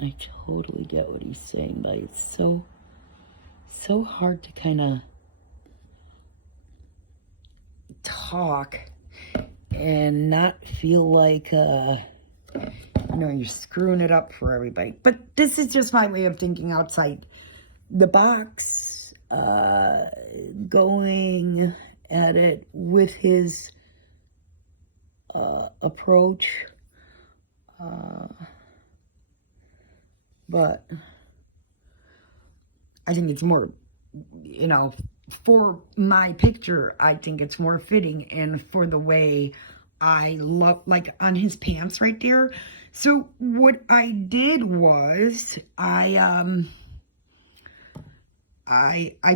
I totally get what he's saying, but it's so hard to kind of talk and not feel like, you're screwing it up for everybody. But this is just my way of thinking outside the box, going at it with his approach. But I think it's more, for my picture, I think it's more fitting, and for the way I love, like on his pants right there. So what I did was I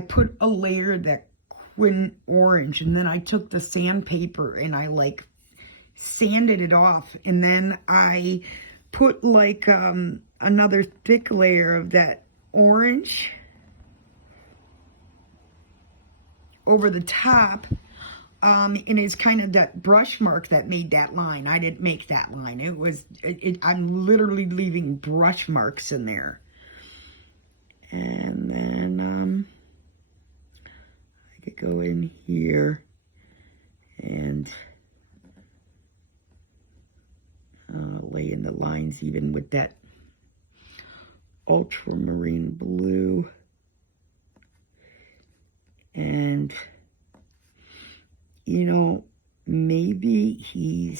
put a layer of that quin orange, and then I took the sandpaper and I like sanded it off, and then I put like another thick layer of that orange over the top, and it's kind of that brush mark that made that line. I didn't make that line. I'm literally leaving brush marks in there. And then I could go in here and lay in the lines even with that ultramarine blue. And, maybe he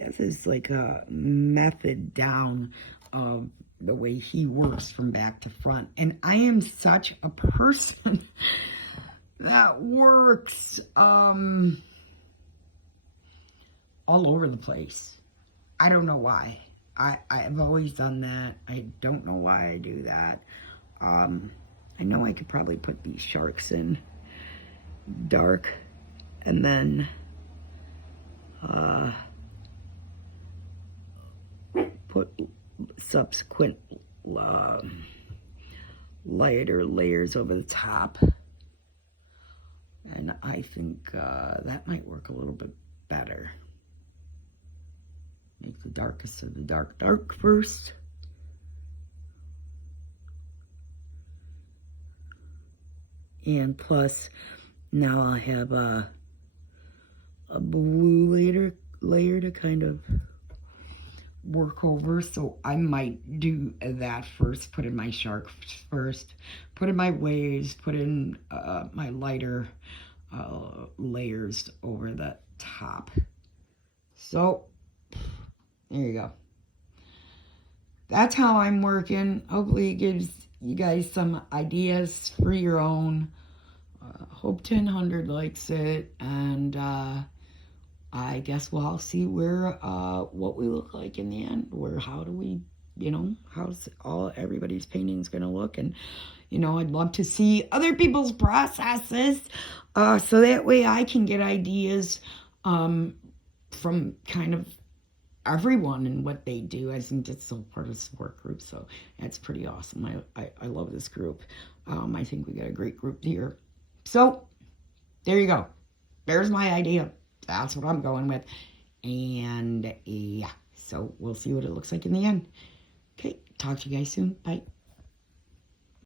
has his, like, a method down of the way he works from back to front. And I am such a person that works all over the place. I don't know why. I've always done that. I don't know why I do that. I know I could probably put these sharks in dark and then put subsequent lighter layers over the top. And I think that might work a little bit better. Make the darkest of the dark first. And plus, now I have a blue layer to kind of work over. So I might do that first. Put in my shark first. Put in my waves. Put in my lighter layers over the top. So there you go. That's how I'm working. Hopefully it gives you guys some ideas for your own. Hope 1000 likes it. And I guess we'll all see where what we look like in the end. How do we, how's everybody's painting's going to look. And, I'd love to see other people's processes so that way I can get ideas from kind of everyone and what they do. I think it's still part of the support group, so that's pretty awesome. I love this group. I think we got a great group here. So there you go. There's my idea. That's what I'm going with. And yeah, so we'll see what it looks like in the end. Okay, talk to you guys soon. Bye.